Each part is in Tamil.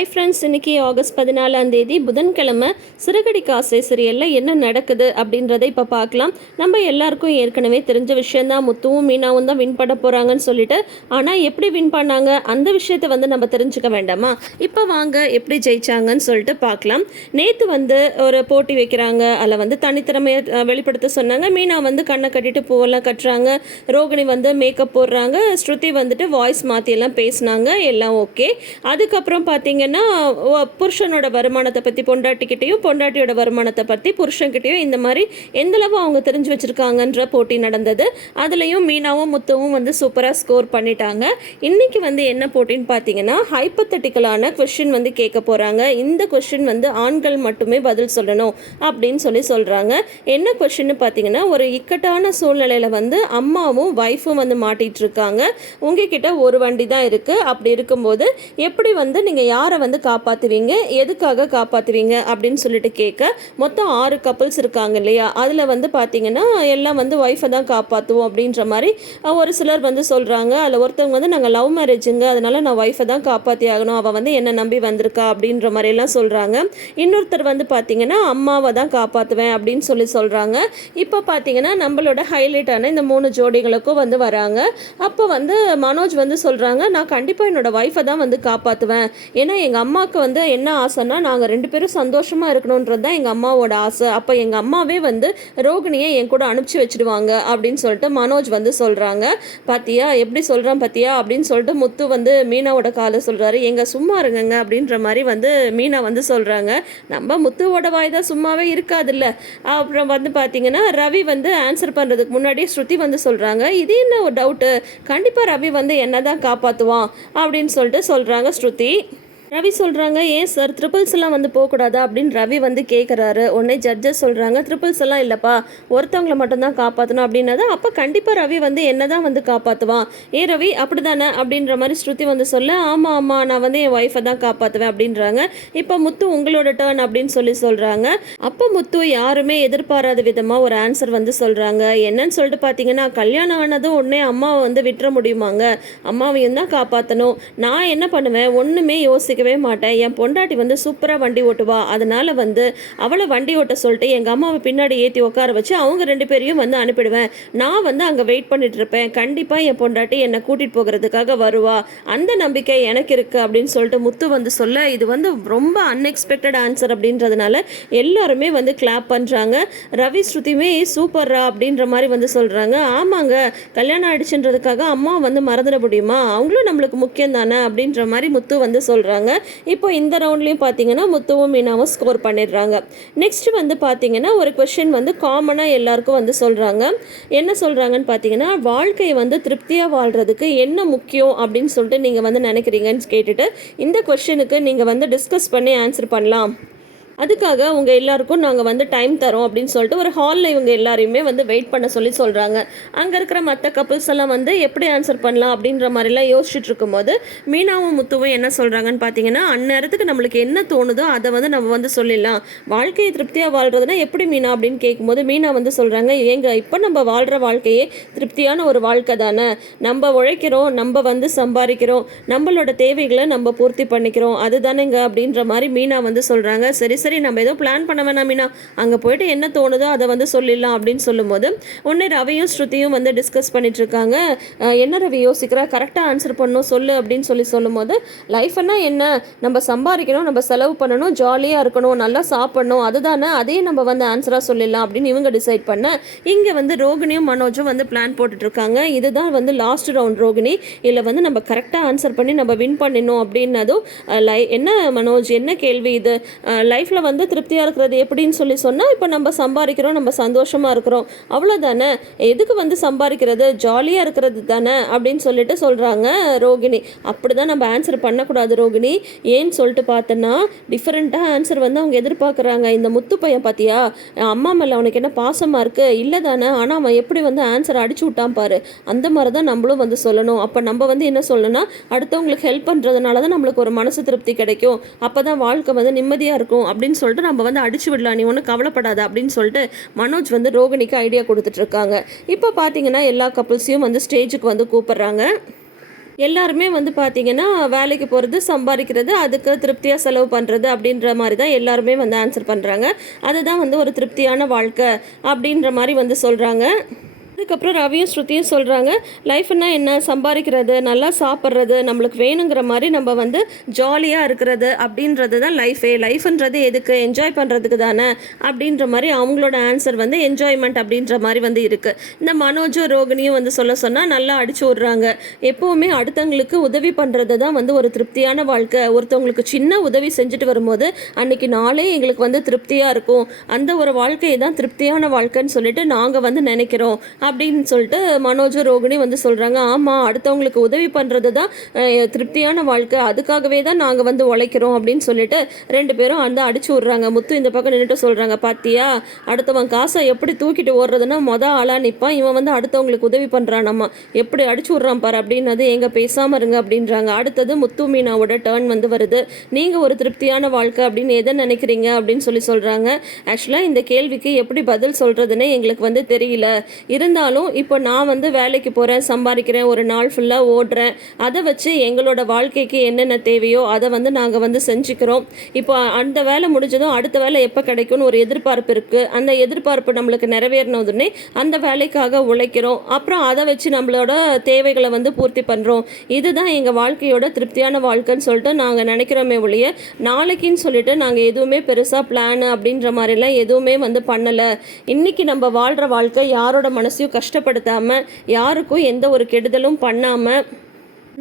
ஹாய் ஃப்ரெண்ட்ஸ் இன்னைக்கு ஆகஸ்ட் பதினாலாம் தேதி புதன்கிழமை சிறுகடி காசை சீரியலில் என்ன நடக்குது அப்படின்றத இப்போ பார்க்கலாம். நம்ம எல்லாருக்கும் ஏற்கனவே தெரிஞ்ச விஷயந்தான் முத்துவும் மீனாவும் தான் வின் பண்ண போகிறாங்கன்னு சொல்லிட்டு ஆனால் எப்படி வின் பண்ணாங்க? அந்த விஷயத்தை வந்து நம்ம தெரிஞ்சுக்க வேண்டாமா? இப்போ வாங்க எப்படி ஜெயிச்சாங்கன்னு சொல்லிட்டு பார்க்கலாம். நேற்று வந்து ஒரு போட்டி வைக்கிறாங்க. அதில் வந்து தனித்திறமையை வெளிப்படுத்த சொன்னாங்க. மீனா வந்து கண்ணை கட்டிட்டு பூவெல்லாம் கட்டுறாங்க. ரோகிணி வந்து மேக்கப் போடுறாங்க. ஸ்ருதி வந்துட்டு வாய்ஸ் மாற்றி எல்லாம் பேசினாங்க. எல்லாம் ஓகே அதுக்கப்புறம் பார்த்தீங்கன்னா ஓ- புருஷனோட வருமானத்தை பற்றி பொண்டாட்டிக்கிட்டேயும் பொண்டாட்டியோட வருமானத்தை பற்றி புருஷன்கிட்டயும் இந்த மாதிரி எந்தளவு அவங்க தெரிஞ்சு வச்சுருக்காங்கன்ற போட்டி நடந்தது. அதுலேயும் மீனாவும் முத்துவும் வந்து சூப்பராக ஸ்கோர் பண்ணிட்டாங்க. இன்றைக்கி வந்து என்ன போட்டின்னு பார்த்தீங்கன்னா ஹைப்பத்தட்டிக்கலான கொஷின் வந்து கேட்க போகிறாங்க இந்த கொஷின் வந்து ஆண்கள் மட்டுமே பதில் சொல்லணும் அப்படின்னு சொல்லி சொல்கிறாங்க என்ன கொஷின்னு பார்த்தீங்கன்னா ஒரு இக்கட்டான சூழ்நிலையில் வந்து அம்மாவும் ஒய்ஃபும் வந்து மாட்டிகிட்டு இருக்காங்க. உங்ககிட்ட ஒரு வண்டி தான் இருக்குது அப்படி இருக்கும்போது எப்படி வந்து நீங்கள் யார் வந்து காப்பாற்றுவீங்க எதுக்காக காப்பாற்றுவீங்க அப்படின்னு சொல்லிட்டு கேட்க மொத்தம் ஆறு கப்புள்ஸ் இருக்காங்க இல்லையா? அதில் வந்து பார்த்தீங்கன்னா எல்லாம் வந்து ஒய்ஃபை தான் காப்பாற்றுவோம் அப்படின்ற மாதிரி ஒரு சிலர் வந்து சொல்கிறாங்க அதில் ஒருத்தவங்க வந்து நாங்கள் லவ் மேரேஜுங்க அதனால் நான் ஒய்ஃபை தான் காப்பாற்றி ஆகணும். அவள் வந்து என்னை நம்பி வந்திருக்கா? அப்படின்ற மாதிரிலாம் சொல்கிறாங்க இன்னொருத்தர் வந்து பார்த்தீங்கன்னா அம்மாவை தான் காப்பாற்றுவேன் அப்படின்னு சொல்லி சொல்கிறாங்க இப்போ பார்த்தீங்கன்னா நம்மளோட ஹைலைட்டான இந்த மூணு ஜோடிகளுக்கும் வந்து வராங்க. அப்போ வந்து மனோஜ் வந்து சொல்கிறாங்க நான் கண்டிப்பாக என்னோட ஒய்ஃபை தான் வந்து காப்பாற்றுவேன் ஏன்னா எங்கள் அம்மாவுக்கு வந்து என்ன ஆசைன்னா நாங்கள் ரெண்டு பேரும் சந்தோஷமாக இருக்கணுன்றது தான் எங்கள் அம்மாவோட ஆசை. அப்போ எங்கள் அம்மாவே வந்து ரோகிணியை என் கூட அனுப்பிச்சி வச்சிடுவாங்க அப்படின்னு சொல்லிட்டு மனோஜ் வந்து சொல்கிறாங்க பாத்தியா? எப்படி சொல்கிறான் பாத்தியா? அப்படின்னு சொல்லிட்டு முத்து வந்து மீனாவோட காலை சொல்கிறாரு எங்கள் சும்மா இருங்கங்க அப்படின்ற மாதிரி வந்து மீனா வந்து சொல்கிறாங்க நம்ம முத்துவோட வாய் தான் சும்மாவே இருக்காதுல்ல. அப்புறம் வந்து பார்த்தீங்கன்னா ரவி வந்து ஆன்சர் பண்ணுறதுக்கு முன்னாடி ஸ்ருதி வந்து சொல்கிறாங்க இது என்ன ஒரு டவுட்டு கண்டிப்பாக ரவி வந்து என்ன தான் காப்பாற்றுவான் அப்படின்னு சொல்லிட்டு சொல்கிறாங்க ஸ்ருதி. ரவி சொல்கிறாங்க ஏன் சார் ட்ரிபிள்ஸ் எல்லாம் வந்து போகக்கூடாதா? அப்படின்னு ரவி வந்து கேட்குறாரு உடனே ஜட்ஜஸ் சொல்கிறாங்க ட்ரிபிள்ஸ் எல்லாம் இல்லைப்பா ஒருத்தவங்களை மட்டும்தான் காப்பாற்றணும் அப்படின்னது அப்போ கண்டிப்பாக ரவி வந்து என்ன தான் வந்து காப்பாற்றுவான் ஏ ரவி அப்படி தானே அப்படின்ற மாதிரி ஸ்ருதி வந்து சொல்ல ஆமாம் ஆமாம் நான் வந்து என் ஒய்ஃபை தான் காப்பாற்றுவேன் அப்படின்றாங்க. இப்போ முத்து உங்களோட டேர்ன் அப்படின்னு சொல்லி சொல்கிறாங்க அப்போ முத்து யாருமே எதிர்பாராத விதமாக ஒரு ஆன்சர் வந்து சொல்கிறாங்க என்னன்னு சொல்லிட்டு பார்த்தீங்கன்னா கல்யாணம் ஆனதும் உடனே அம்மாவை வந்து விட்டுற முடியுமாங்க? அம்மாவையும் தான் காப்பாற்றணும் நான் என்ன பண்ணுவேன்? ஒன்றுமே யோசிக்கவே மாட்டேன். என் பொண்டாட்டி வந்து சூப்பராக வண்டி ஓட்டுவா. அதனால் வந்து அவளை வண்டி ஓட்ட சொல்லிட்டு எங்கள் அம்மாவை பின்னாடி ஏற்றி உட்கார வச்சு அவங்க ரெண்டு பேரையும் வந்து அனுப்பிடுவேன். நான் வந்து அங்கே வெயிட் பண்ணிட்டு இருப்பேன். கண்டிப்பாக என் பொண்டாட்டி என்னை கூட்டிகிட்டு போகிறதுக்காக வருவா. அந்த நம்பிக்கை எனக்கு இருக்குது அப்படின்னு சொல்லிட்டு முத்து வந்து சொல்ல இது வந்து ரொம்ப அன்எக்ஸ்பெக்டட் ஆன்சர் அப்படின்றதுனால எல்லாருமே வந்து கிளாப் பண்ணுறாங்க ரவி ஸ்ருதியுமே சூப்பர்ரா அப்படின்ற மாதிரி வந்து சொல்கிறாங்க ஆமாங்க கல்யாணம் ஆயிடுச்சுன்றதுக்காக அம்மா வந்து மறந்துட முடியுமா? அவங்களும் நம்மளுக்கு முக்கியம் தானே அப்படின்ற மாதிரி முத்து வந்து சொல்கிறாங்க இப்போ இந்த ரவுண்ட்லேயும் பார்த்தீங்கன்னா முத்துவும் மீனாவும் ஸ்கோர் பண்ணிடுறாங்க. நெக்ஸ்ட் வந்து பார்த்தீங்கன்னா ஒரு கொஷின் வந்து காமனாக எல்லாருக்கும் வந்து சொல்கிறாங்க என்ன சொல்கிறாங்கன்னு பார்த்தீங்கன்னா வாழ்க்கையை வந்து திருப்தியாக வாழ்கிறதுக்கு என்ன முக்கியம் அப்படின்னு சொல்லிட்டு நீங்கள் வந்து நினைக்கிறீங்கன்னு கேட்டுட்டு இந்த கொஷனுக்கு நீங்கள் வந்து டிஸ்கஸ் பண்ணி ஆன்சர் பண்ணலாம். அதுக்காக உங்கள் எல்லாருக்கும் நாங்கள் வந்து டைம் தரோம் அப்படின்னு சொல்லிட்டு ஒரு ஹாலில் இவங்க எல்லாரையுமே வந்து வெயிட் பண்ண சொல்லி சொல்கிறாங்க அங்கே இருக்கிற மற்ற கப்புள்ஸ் எல்லாம் வந்து எப்படி ஆன்சர் பண்ணலாம் அப்படின்ற மாதிரிலாம் யோசிச்சுட்டு இருக்கும்போது மீனாவும் முத்துவும் என்ன சொல்கிறாங்கன்னு பார்த்தீங்கன்னா அந்நேரத்துக்கு நம்மளுக்கு என்ன தோணுதோ அதை வந்து நம்ம வந்து சொல்லிடலாம். வாழ்க்கையை திருப்தியாக வாழ்கிறதுனா எப்படி மீனா அப்படின்னு கேட்கும்போது மீனா வந்து சொல்கிறாங்க ஏங்க இப்போ நம்ம வாழ்கிற வாழ்க்கையே திருப்தியான ஒரு வாழ்க்கை தானே? நம்ம உழைக்கிறோம் நம்ம வந்து சம்பாதிக்கிறோம் நம்மளோட தேவைகளை நம்ம பூர்த்தி பண்ணிக்கிறோம் அதுதானேங்க அப்படின்ற மாதிரி மீனா வந்து சொல்கிறாங்க சரி சரி நம்ம ஏதோ பிளான் பண்ண வேணாம் மீனா. அங்கே போயிட்டு என்ன தோணுதோ அதை வந்து சொல்லிடலாம் அப்படின்னு சொல்லும்போது உடனே ரவியும் ஸ்ருதியும் வந்து டிஸ்கஸ் பண்ணிட்டு இருக்காங்க. என்ன ரவி யோசிக்கிறா? கரெக்டாக ஆன்சர் பண்ணணும் சொல்லு அப்படின்னு சொல்லி சொல்லும்போது லைஃப்னா என்ன? நம்ம சம்பாதிக்கணும் நம்ம செலவு பண்ணணும் ஜாலியாக இருக்கணும் நல்லா சாப்பிடணும் அதுதானே அதையும் நம்ம வந்து ஆன்சராக சொல்லிடலாம் அப்படின்னு இவங்க டிசைட் பண்ண இங்கே வந்து ரோகிணியும் மனோஜும் வந்து பிளான் போட்டுட்டு இருக்காங்க. இதுதான் வந்து லாஸ்ட் ரவுண்ட் ரோகிணி. இதில் வந்து நம்ம கரெக்டாக ஆன்சர் பண்ணி நம்ம வின் பண்ணிடணும் அப்படின்னதும் லை என்ன மனோஜ் என்ன கேள்வி இது? லைஃப்பில் வந்து திருப்தியாக இருக்கிறது எப்படின்னு சொல்லி சொன்னால் இப்போ நம்ம சம்பாதிக்கிறோம் நம்ம சந்தோஷமாக இருக்கிறோம். அவ்வளோதானே எதுக்கு வந்து சம்பாதிக்கிறது? ஜாலியாக இருக்கிறது தானே? அப்படின்னு சொல்லிட்டு சொல்கிறாங்க ரோகிணி. அப்படி தான் நம்ம ஆன்சர் பண்ணக்கூடாது ரோகிணி. ஏன்னு சொல்லிட்டு பார்த்தோன்னா டிஃப்ரெண்ட்டாக ஆன்சர் வந்து அவங்க எதிர்பார்க்குறாங்க. இந்த முத்து பையன் பார்த்தியா அம்மா மேலே அவனுக்கு என்ன பாசமாக இருக்குது இல்லை தானே. ஆனால் அவன் எப்படி வந்து ஆன்சர் அடிச்சு விட்டான் பாரு. அந்த மாதிரி தான் நம்மளும் வந்து சொல்லணும். அப்போ நம்ம வந்து என்ன சொல்லணும்னா அடுத்தவங்களுக்கு ஹெல்ப் பண்ணுறதுனால தான் நம்மளுக்கு ஒரு மனசு திருப்தி கிடைக்கும். அப்போ தான் வாழ்க்கை வந்து நிம்மதியாக இருக்கும் அப்படின்னு அப்படின்னு சொல்லிட்டு நம்ம வந்து அடிச்சு விடலாம். நீ ஒன்றும் கவலைப்படாத அப்படின்னு சொல்லிட்டு மனோஜ் வந்து ரோகிணிக்கு ஐடியா கொடுத்துட்டு இருக்காங்க இப்போ பார்த்தீங்கன்னா எல்லா கப்புள்ஸையும் வந்து ஸ்டேஜுக்கு வந்து கூப்பிட்றாங்க. எல்லாருமே வந்து பார்த்தீங்கன்னா வேலைக்கு போகிறது சம்பாதிக்கிறது அதுக்கு திருப்தியாக செலவு பண்ணுறது அப்படின்ற மாதிரி தான் எல்லாருமே வந்து ஆன்சர் பண்ணுறாங்க அதுதான் வந்து ஒரு திருப்தியான வாழ்க்கை அப்படின்ற மாதிரி வந்து சொல்கிறாங்க அதுக்கப்புறம் ரவியும் ஸ்ருதியும் சொல்கிறாங்க லைஃப்னா என்ன? சம்பாதிக்கிறது நல்லா சாப்பிட்றது நம்மளுக்கு வேணுங்கிற மாதிரி நம்ம வந்து ஜாலியாக இருக்கிறது அப்படின்றது தான் லைஃபே லைஃப்ன்றது எதுக்கு? என்ஜாய் பண்ணுறதுக்கு தானே? அப்படின்ற மாதிரி அவங்களோட ஆன்சர் வந்து என்ஜாய்மெண்ட் அப்படின்ற மாதிரி வந்து இருக்குது இந்த மனோஜும் ரோகிணியும் வந்து சொல்ல சொன்னால் நல்லா அடிச்சு விட்றாங்க. எப்போவுமே அடுத்தவங்களுக்கு உதவி பண்ணுறது தான் வந்து ஒரு திருப்தியான வாழ்க்கை. ஒருத்தவங்களுக்கு சின்ன உதவி செஞ்சுட்டு வரும்போது அன்னைக்கு நாளே எங்களுக்கு வந்து திருப்தியாக இருக்கும். அந்த ஒரு வாழ்க்கையை தான் திருப்தியான வாழ்க்கைன்னு சொல்லிட்டு நாங்கள் வந்து நினைக்கிறோம். அப்படின்னு சொல்லிட்டு மனோஜும் ரோகிணி வந்து சொல்கிறாங்க ஆமாம் அடுத்தவங்களுக்கு உதவி பண்ணுறது தான் திருப்தியான வாழ்க்கை. அதுக்காகவே தான் நாங்கள் வந்து உழைக்கிறோம் அப்படின்னு சொல்லிட்டு ரெண்டு பேரும் அந்த அடிச்சு விட்றாங்க. முத்து இந்த பக்கம் நின்றுட்டு சொல்கிறாங்க பாத்தியா அடுத்தவன் காசை எப்படி தூக்கிட்டு ஓடுறதுன்னா மொதல் ஆளாக நிற்பான் இவன் வந்து அடுத்தவங்களுக்கு உதவி பண்ணுறானாம்மா எப்படி அடிச்சு விட்றான் பாரு அப்படின்னது எங்க பேசாமல் இருங்க அப்படின்றாங்க. அடுத்தது முத்து மீனாவோட டேர்ன் வந்து வருது. நீங்கள் ஒரு திருப்தியான வாழ்க்கை அப்படின்னு எதை நினைக்கிறீங்க? அப்படின்னு சொல்லி சொல்கிறாங்க ஆக்சுவலாக இந்த கேள்விக்கு எப்படி பதில் சொல்கிறதுன்னு எங்களுக்கு வந்து தெரியல. இருந்தாலும் இப்போ நான் வந்து வேலைக்கு போகிறேன் சம்பாதிக்கிறேன் ஒரு நாள் ஃபுல்லாக ஓடுறேன். அதை வச்சு எங்களோட வாழ்க்கைக்கு என்னென்ன தேவையோ அதை வந்து நாங்கள் வந்து செஞ்சுக்கிறோம். இப்போ அந்த வேலை முடிஞ்சதும் அடுத்த வேலை எப்போ கிடைக்கும்னு ஒரு எதிர்பார்ப்பு இருக்குது அந்த எதிர்பார்ப்பு நம்மளுக்கு நிறைவேறினதுனே அந்த வேலைக்காக உழைக்கிறோம். அப்புறம் அதை வச்சு நம்மளோட தேவைகளை வந்து பூர்த்தி பண்ணுறோம் இதுதான் எங்கள் வாழ்க்கையோட திருப்தியான வாழ்க்கைன்னு சொல்லிட்டு நாங்கள் நினைக்கிறோமே ஒழிய நாளைக்குன்னு சொல்லிட்டு நாங்கள் எதுவுமே பெருசாக பிளான் அப்படின்ற மாதிரிலாம் எதுவுமே வந்து பண்ணலை. இன்றைக்கி நம்ம வாழ்கிற வாழ்க்கை யாரோட மனசையும் கஷ்டப்படுத்தாமல் யாருக்கும் எந்த ஒரு கெடுதலும் பண்ணாமல்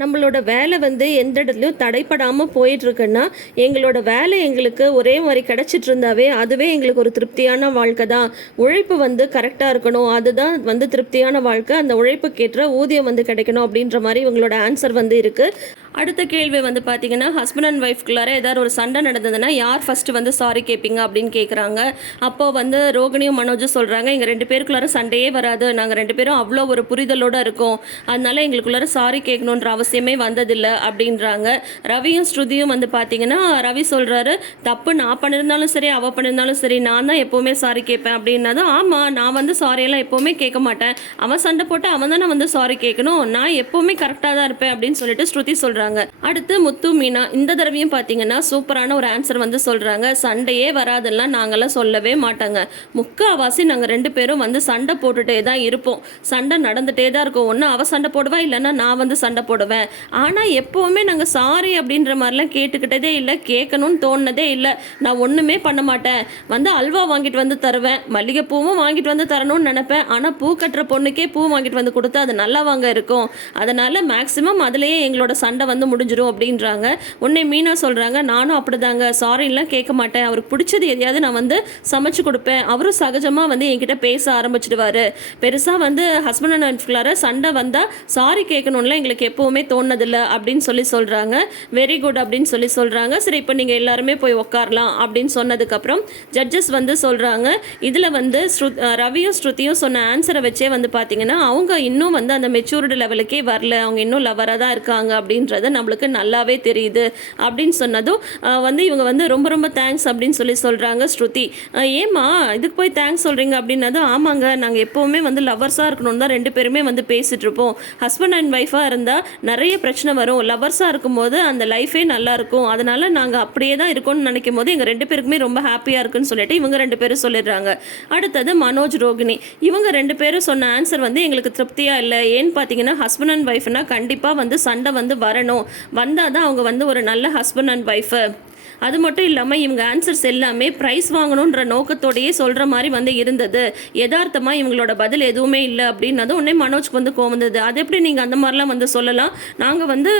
நம்மளோட வேலை வந்து எந்த இடத்துலையும் தடைப்படாமல் போயிட்டுருக்குன்னா எங்களோட வேலை எங்களுக்கு ஒரே மாதிரி கிடச்சிட்டு இருந்தாவே அதுவே எங்களுக்கு ஒரு திருப்தியான வாழ்க்கை தான். உழைப்பு வந்து கரெக்டாக இருக்கணும். அதுதான் வந்து திருப்தியான வாழ்க்கை. அந்த உழைப்புக்கேற்ற ஊதியம் வந்து கிடைக்கணும் அப்படின்ற மாதிரி இவங்களோட ஆன்சர் வந்து இருக்குது அடுத்த கேள்வி வந்து பார்த்தீங்கன்னா ஹஸ்பண்ட் அண்ட் ஒய்ஃப்குள்ளார ஏதாவது ஒரு சண்டை நடந்ததுன்னா யார் ஃபஸ்ட்டு வந்து சாரி கேட்பீங்க அப்படின்னு கேட்குறாங்க அப்போது வந்து ரோகிணியும் மனோஜும் சொல்கிறாங்க எங்கள் ரெண்டு பேருக்குள்ளார சண்டையே வராது. நாங்கள் ரெண்டு பேரும் அவ்வளோ ஒரு புரிதலோடு இருக்கோம். அதனால எங்களுக்குள்ளார சாரி கேட்கணுன்ற அவசியமே வந்ததில்லை அப்படின்றாங்க. ரவியும் ஸ்ருதியும் வந்து பார்த்தீங்கன்னா ரவி சொல்கிறாரு தப்பு நான் பண்ணியிருந்தாலும் சரி அவள் பண்ணியிருந்தாலும் சரி நான் தான் எப்போவுமே சாரி கேட்பேன் அப்படின்னதும் ஆமாம் நான் வந்து சாரியெல்லாம் எப்போவுமே கேட்க மாட்டேன். அவன் சண்டை போட்டு அவன் தானே வந்து சாரி கேட்கணும் நான் எப்போவுமே கரெக்டாக தான் இருப்பேன் அப்படின்னு சொல்லிட்டு ஸ்ருதி சொல்கிறேன் சொல்கிறாங்க அடுத்து முத்து மீனா இந்த தடவையும் பார்த்தீங்கன்னா சூப்பரான ஒரு ஆன்சர் வந்து சொல்கிறாங்க சண்டையே வராதெல்லாம் நாங்கெல்லாம் சொல்லவே மாட்டாங்க. முக்காவாசி நாங்கள் ரெண்டு பேரும் வந்து சண்டை போட்டுட்டே தான் இருப்போம். சண்டை நடந்துகிட்டே தான் இருக்கும். ஒன்று அவள் சண்டை போடுவா இல்லைன்னா நான் வந்து சண்டை போடுவேன். ஆனால் எப்போவுமே நாங்கள் சாரி அப்படின்ற மாதிரிலாம் கேட்டுக்கிட்டதே இல்லை. கேட்கணும்னு தோணுனதே இல்லை. நான் ஒன்றுமே பண்ண மாட்டேன். வந்து அல்வா வாங்கிட்டு வந்து தருவேன். மல்லிகைப்பூவும் வாங்கிட்டு வந்து தரணும்னு நினைப்பேன். ஆனால் பூ கட்டுற பொண்ணுக்கே பூ வாங்கிட்டு வந்து கொடுத்தா அது நல்லா வாங்க இருக்கும். அதனால் மேக்ஸிமம் அதுலேயே எங்களோட சண்டை வந்து முடிஞ்சிடும் அப்படின்றாங்க. உன்னை மீனா சொல்கிறாங்க நானும் அப்படிதாங்க. சாரிலாம் கேட்க மாட்டேன். அவருக்கு பிடிச்சது எதையாவது நான் வந்து சமைச்சு கொடுப்பேன். அவரும் சகஜமாக வந்து என்கிட்ட பேச ஆரம்பிச்சிடுவார். பெருசாக வந்து ஹஸ்பண்ட் அண்ட் ஒய்ஃப்குள்ளார சண்டை வந்தால் சாரி கேட்கணும்ல எங்களுக்கு எப்போவுமே தோணதில்லை அப்படின்னு சொல்லி சொல்கிறாங்க வெரி குட் அப்படின்னு சொல்லி சொல்கிறாங்க சரி இப்போ நீங்கள் எல்லாருமே போய் உட்காரலாம் அப்படின்னு சொன்னதுக்கப்புறம் ஜட்ஜஸ் வந்து சொல்கிறாங்க இதில் வந்து ஸ்ரு ரவியும் ஸ்ருதியும் சொன்ன ஆன்சரை வச்சே வந்து பார்த்தீங்கன்னா அவங்க இன்னும் வந்து அந்த மெச்சூர்டு லெவலுக்கே வரல. அவங்க இன்னும் லவராக தான் இருக்காங்க அப்படின்றது. நம்மளுக்கு நல்லாவே தெரியுது அப்படின்னு சொன்னதும் வந்து இவங்க வந்து ரொம்ப ரொம்ப தேங்க்ஸ் அப்படின்னு சொல்லி சொல்கிறாங்க ஸ்ருதி. ஏம்மா இதுக்கு போய் தேங்க்ஸ் சொல்கிறீங்க அப்படின்னதும் ஆமாங்க நாங்கள் எப்போவுமே வந்து லவ்வர்ஸாக இருக்கணும்னு தான் ரெண்டு பேருமே வந்து பேசிகிட்டு இருப்போம். ஹஸ்பண்ட் அண்ட் ஒய்ஃபாக இருந்தால் நிறைய பிரச்சனை வரும். லவர்ஸாக இருக்கும்போது அந்த லைஃபே நல்லா இருக்கும். நாங்கள் அப்படியே தான் இருக்கோம்னு நினைக்கும் போது எங்கள் ரெண்டு பேருக்குமே ரொம்ப ஹாப்பியாக இருக்குன்னு சொல்லிட்டு இவங்க ரெண்டு பேரும் சொல்லிடுறாங்க. அடுத்தது மனோஜ் ரோகிணி. இவங்க ரெண்டு பேரும் சொன்ன ஆன்சர் வந்து எங்களுக்கு திருப்தியாக இல்லை. ஏன்னு பார்த்தீங்கன்னா ஹஸ்பண்ட் அண்ட் ஒய்ஃப்னா கண்டிப்பாக வந்து சண்டை வந்து வரணும். வந்தால் தான் அவங்க வந்து ஒரு நல்ல ஹஸ்பண்ட் அண்ட் ஒய்ஃபு அது மட்டும் இல்லாமல் இவங்க ஆன்சர்ஸ் எல்லாமே ப்ரைஸ் வாங்கணுன்ற நோக்கத்தோடையே சொல்கிற மாதிரி வந்து இருந்தது. யதார்த்தமாக இவங்களோட பதில் எதுவுமே இல்லை அப்படின்னதும் உடனே மனோஜ்க்கு வந்து கோவந்தது அது எப்படி நீங்கள் அந்த மாதிரிலாம் வந்து சொல்லலாம்? நாங்கள் வந்து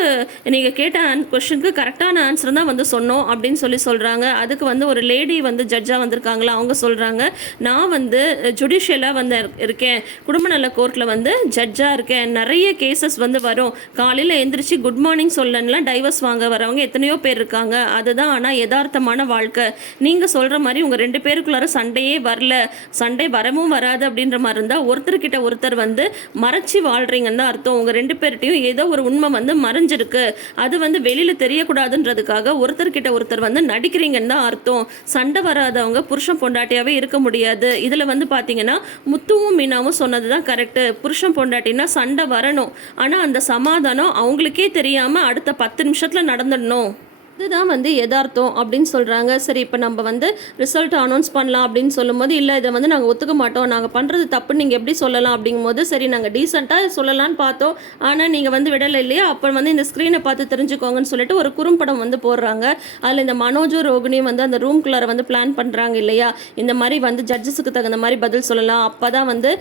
நீங்கள் கேட்ட கொஷனுக்கு கரெக்டான ஆன்சர் தான் வந்து சொன்னோம் அப்படின்னு சொல்லி சொல்கிறாங்க அதுக்கு வந்து ஒரு லேடி வந்து ஜட்ஜாக வந்திருக்காங்களா அவங்க சொல்கிறாங்க நான் வந்து ஜுடிஷியலாக வந்து இருக்கேன். குடும்ப நல கோர்ட்டில் வந்து ஜட்ஜாக இருக்கேன். நிறைய கேசஸ் வந்து வரும். காலையில் எந்திரிச்சு குட் மார்னிங் சொல்லலாம் டைவர்ஸ் வாங்க வரவங்க எத்தனையோ பேர் இருக்காங்க. அதுதான் ஆனால் இதுதானா யதார்த்தமான வாழ்க்கை. நீங்கள் சொல்கிற மாதிரி உங்கள் ரெண்டு பேருக்குள்ளார சண்டையே வரல. சண்டை வரவும் வராது அப்படின்ற மாதிரி இருந்தால் ஒருத்தர்கிட்ட ஒருத்தர் வந்து மறைச்சி வாழ்கிறீங்கன்னு தான் அர்த்தம். உங்கள் ரெண்டு பேர்கிட்டையும் ஏதோ ஒரு உண்மை வந்து மறைஞ்சிருக்கு. அது வந்து வெளியில் தெரியக்கூடாதுன்றதுக்காக ஒருத்தர்கிட்ட ஒருத்தர் வந்து நடிக்கிறீங்கன்னு தான் அர்த்தம். சண்டை வராதவங்க புருஷன் பொண்டாட்டியாகவே இருக்க முடியாது. இதில் வந்து பார்த்தீங்கன்னா முத்துவும் மீனாவும் சொன்னது தான் கரெக்டு. புருஷன் பொண்டாட்டினா சண்டை வரணும். ஆனால் அந்த சமாதானம் அவங்களுக்கே தெரியாமல் அடுத்த பத்து நிமிஷத்தில் நடந்துடணும். இதுதான் வந்து எதார்த்தம் அப்படின்னு சொல்கிறாங்க சரி இப்போ நம்ம வந்து ரிசல்ட் அனௌன்ஸ் பண்ணலாம் அப்படின்னு சொல்லும்போது இல்லை இதை வந்து நாங்கள் ஒத்துக்க மாட்டோம். நாங்கள் பண்ணுறது தப்புன்னு நீங்கள் எப்படி சொல்லலாம் அப்படிங்கும்போது சரி நாங்கள் டீசெண்டாக சொல்லலாம்னு பார்த்தோம். ஆனால் நீங்கள் வந்து விடலை இல்லையா? அப்போ வந்து இந்த ஸ்க்ரீனை பார்த்து தெரிஞ்சுக்கோங்கன்னு சொல்லிட்டு ஒரு குறும்படம் வந்து போடுறாங்க. அதில் இந்த மனோஜும் ரோகிணியும் வந்து அந்த ரூம்குள்ளார வந்து பிளான் பண்ணுறாங்க இல்லையா? இந்த மாதிரி வந்து ஜட்ஜஸுக்கு தகுந்த மாதிரி பதில் சொல்லலாம். அப்போ தான் வந்து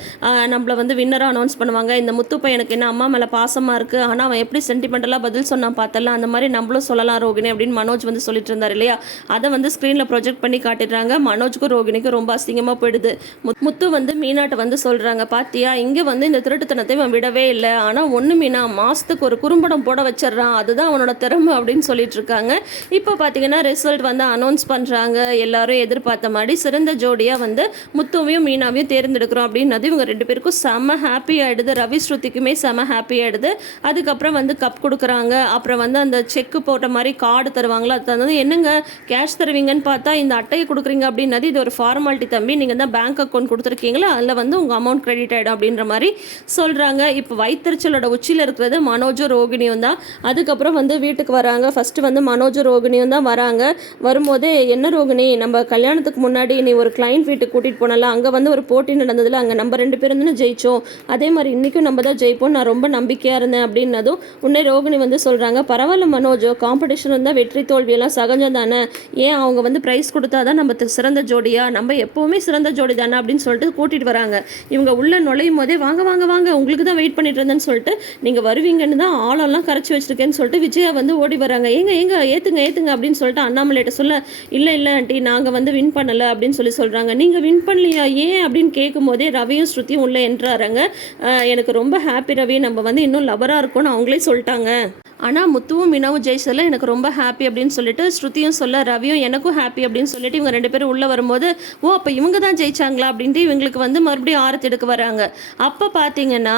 நம்மளை நம்மள வந்து வின்னராக அனௌன்ஸ் பண்ணுவாங்க. இந்த முத்து பையனுக்கு என்ன அம்மா மேலே பாசமாக இருக்குது ஆனால் அவன் எப்படி சென்டிமெண்டலாக பதில் சொன்னான் பார்த்தலாம் அந்த மாதிரி நம்மளும் சொல்லலாம் ரோகிணி அப்படின்னு மனோஜ் வந்து சொல்லிட்டு இருந்தார் இல்லையா? அதை வந்து ஸ்க்ரீனில் ப்ரொஜெக்ட் பண்ணி காட்டிடுறாங்க. மனோஜுக்கும் ரோகிணிக்கும் ரொம்ப அசிங்கமாக போயிடுது. முத்- முத்து வந்து மீனாட்ட வந்து சொல்கிறாங்க பாத்தியா இங்கே வந்து இந்த திருட்டுத்தனத்தை அவன் விடவே இல்லை. ஆனால் ஒன்று மீனா மாதத்துக்கு ஒரு குறும்படம் போட வச்சிடறான். அதுதான் அவனோட திறமை அப்படின்னு சொல்லிட்டு இருக்காங்க. இப்போ பார்த்தீங்கன்னா ரிசல்ட் வந்து அனௌன்ஸ் பண்ணுறாங்க எல்லாரும் எதிர்பார்த்த மாதிரி சிறந்த ஜோடியாக வந்து முத்துவையும் மீனாவையும் தேர்ந்தெடுக்கிறோம் அப்படின்னது இவங்க ரெண்டு பேருக்கும் செம ஹாப்பி ஆகிடுது ரவி ஸ்ருதிக்குமே செம ஹாப்பி ஆகிடுது அதுக்கப்புறம் வந்து கப் கொடுக்குறாங்க. அப்புறம் வந்து அந்த செக்கு போட்ட மாதிரி கார்டு தருவாங்களா அது தந்தது என்னங்க? கேஷ் தருவீங்கன்னு பார்த்தா இந்த அட்டையை கொடுக்குறீங்க அப்படின்னது இது ஒரு ஃபார்மாலிட்டி தம்பி. நீங்கள் தான் பேங்க் அக்கௌண்ட் கொடுத்துருக்கீங்களா? அதில் வந்து உங்கள் அமௌண்ட் கிரெடிட் ஆகிடும் அப்படின்ற மாதிரி சொல்கிறாங்க இப்போ வயிற்றுச்சலோட உச்சியில் இருக்கிறது மனோஜோ ரோகிணியும் தான். அதுக்கப்புறம் வந்து வீட்டுக்கு வராங்க. ஃபஸ்ட்டு வந்து மனோஜோ ரோகிணியும் தான் வராங்க. வரும்போதே என்ன ரோகிணி நம்ம கல்யாணத்துக்கு முன்னாடி நீ ஒரு கிளைண்ட் வீட்டுக்கு கூட்டிகிட்டு போனல. அங்கே வந்து ஒரு போட்டி நடந்ததில் அங்கே நம்ம ரெண்டு பேரும் தானே ஜெயிச்சோம். அதே மாதிரி இன்றைக்கும் நம்ம தான் ஜெயிப்போம் நான் ரொம்ப நம்பிக்கையாக இருந்தேன் அப்படின்னதும் உன்னை ரோகிணி வந்து சொல்கிறாங்க பரவாயில்ல மனோஜோ காம்படிஷன் இருந்தால் வெற்றி தோல்வியெல்லாம் சகஜம் தானே? ஏன் அவங்க வந்து ப்ரைஸ் கொடுத்தா தான் நம்ம சிறந்த ஜோடியா? நம்ம எப்போவுமே சிறந்த ஜோடி தானே அப்படின்னு சொல்லிட்டு கூட்டிகிட்டு வராங்க. இவங்க உள்ள நுழையும் போதே வாங்க வாங்க வாங்க உங்களுக்கு தான் வெயிட் பண்ணிட்டு இருந்தேன்னு சொல்லிட்டு நீங்கள் வருவீங்கன்னு தான் ஆளெல்லாம் கரைச்சி வச்சிருக்கேன்னு சொல்லிட்டு விஜயா வந்து ஓடி வராங்க. ஏங்க ஏங்க ஏற்றுங்க ஏற்றுங்க அப்படின்னு சொல்லிட்டு அண்ணாமலையிட்ட சொல்ல இல்லை இல்லை ஆண்டி நாங்கள் வந்து வின் பண்ணலை அப்படின்னு சொல்லி சொல்கிறாங்க நீங்கள் வின் பண்ணலையா? ஏன்? அப்படின்னு கேட்கும் போதே ரவியும் ஸ்ருதியும் உள்ளே என்றாருங்க. எனக்கு ரொம்ப ஹாப்பி ரவி. நம்ம வந்து இன்னும் லவராக இருக்கோம்னு அவங்களே சொல்லிட்டாங்க. ஆனால் முத்துவும் மீனாவும் ஜெயிச்சதில் எனக்கு ரொம்ப ஹாப்பி ஹாப்பி அப்படின்னு சொல்லிட்டு ஸ்ருதியும் சொல்ல ரவியும் எனக்கும் ஹாப்பி அப்படின்னு சொல்லிட்டு இவங்க ரெண்டு பேரும் உள்ளே வரும்போது ஓ அப்போ இவங்க தான் ஜெயிச்சாங்களா? அப்படின்ட்டு இவங்களுக்கு வந்து மறுபடியும் ஆரத்தி எடுக்க வராங்க. அப்போ பார்த்தீங்கன்னா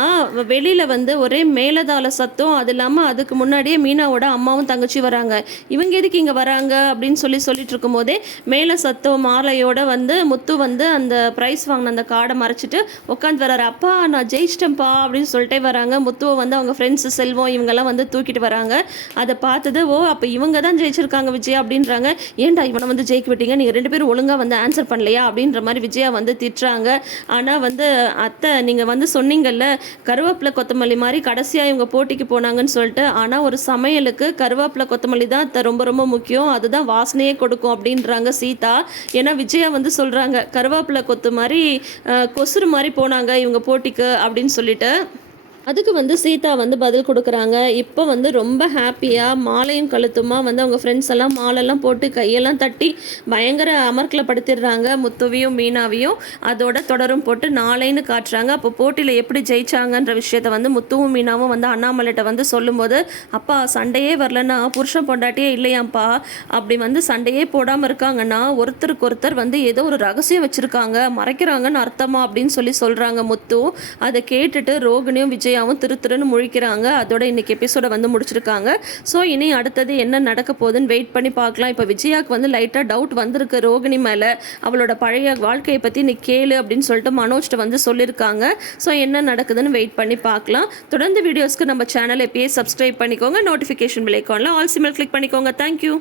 வெளியில் வந்து ஒரே மேலதாள சத்தம் அது இல்லாமல் அதுக்கு முன்னாடியே மீனாவோட அம்மாவும் தங்கச்சி வராங்க. இவங்க எதுக்கு இங்கே வராங்க? அப்படின்னு சொல்லி சொல்லிட்டு இருக்கும்போதே மேலே சத்தம் மாலையோட வந்து முத்து வந்து அந்த ப்ரைஸ் வாங்கின அந்த கார்டை மறைச்சிட்டு உட்காந்து வர்றாரு அப்பா நான் ஜெயிச்சிட்டேன்ப்பா அப்படின்னு சொல்லிட்டே வராங்க. முத்துவை வந்து அவங்க ஃப்ரெண்ட்ஸ் செல்வம் இவங்கெல்லாம் வந்து தூக்கிட்டு வராங்க. அதை பார்த்தது ஓ அப்போ இவங்க தான் ஜெயிச்சிருக்காங்க விஜயா அப்படின்றாங்க. ஏன்டா இவனை வந்து ஜெயிக்க விட்டீங்க நீங்கள் ரெண்டு பேரும் ஒழுங்காக வந்து ஆன்சர் பண்ணலையா அப்படின்ற மாதிரி விஜயா வந்து திட்டுறாங்க. ஆனால் வந்து அத்தை நீங்கள் வந்து சொன்னீங்கல்ல கருவேப்பிலை கொத்தமல்லி மாதிரி கடைசியாக இவங்க போட்டிக்கு போனாங்கன்னு சொல்லிட்டு ஆனால் ஒரு சமையலுக்கு கருவேப்பிலை கொத்தமல்லி தான் அத்தை ரொம்ப ரொம்ப முக்கியம். அதுதான் வாசனையே கொடுக்கும் அப்படின்றாங்க சீதா. ஏன்னா விஜயா வந்து சொல்கிறாங்க கருவேப்பிலை கொத்து மாதிரி கொசுறு மாதிரி போனாங்க இவங்க போட்டிக்கு அப்படின்னு சொல்லிட்டு. அதுக்கு வந்து சீதா வந்து பதில் கொடுக்குறாங்க. இப்போ வந்து ரொம்ப ஹாப்பியாக மாலையும் கழுத்துமா வந்து அவங்க ஃப்ரெண்ட்ஸ் எல்லாம் மாலெல்லாம் போட்டு கையெல்லாம் தட்டி பயங்கர அமர்க்கில் படுத்திடுறாங்க. முத்துவியும் மீனாவையும். அதோட தொடரும் போட்டு நாளைன்னு காட்டுறாங்க. அப்போ போட்டியில் எப்படி ஜெயிச்சாங்கன்ற விஷயத்த வந்து முத்துவும் மீனாவும் வந்து அண்ணாமலைகிட்ட வந்து சொல்லும்போது அப்பா சண்டையே வரலன்னா புருஷன் பொண்டாட்டியே இல்லையாம்ப்பா. அப்படி வந்து சண்டையே போடாமல் இருக்காங்கன்னா ஒருத்தருக்கு ஒருத்தர் வந்து ஏதோ ஒரு ரகசியம் வச்சுருக்காங்க. மறைக்கிறாங்கன்னு அர்த்தமா அப்படின்னு சொல்லி சொல்கிறாங்க முத்து. அதை கேட்டுட்டு ரோகிணியும் விஜய் விஜயாவும் திரு திருன்னு முழிக்கிறாங்க. அதோட இன்னைக்கு எபிசோட வந்து முடிச்சிருக்காங்க. ஸோ இனி அடுத்தது என்ன நடக்க போகுதுன்னு வெயிட் பண்ணி பார்க்கலாம். இப்போ விஜயாவுக்கு வந்து லைட்டாக டவுட் வந்திருக்கு ரோகிணி மேலே. அவளோட பழைய வாழ்க்கையை பற்றி நீ கேளு அப்படின்னு சொல்லிட்டு மனோஜ்ட்ட வந்து சொல்லியிருக்காங்க ஸோ என்ன நடக்குதுன்னு வெயிட் பண்ணி பார்க்கலாம். தொடர்ந்து வீடியோஸ்க்கு நம்ம சேனலை எப்பயே சப்ஸ்கிரைப் பண்ணிக்கோங்க. நோட்டிஃபிகேஷன் பில் ஐக்கானில் ஆல் சிமல் கிளிக் பண்ணிக்கோங்க. Thank you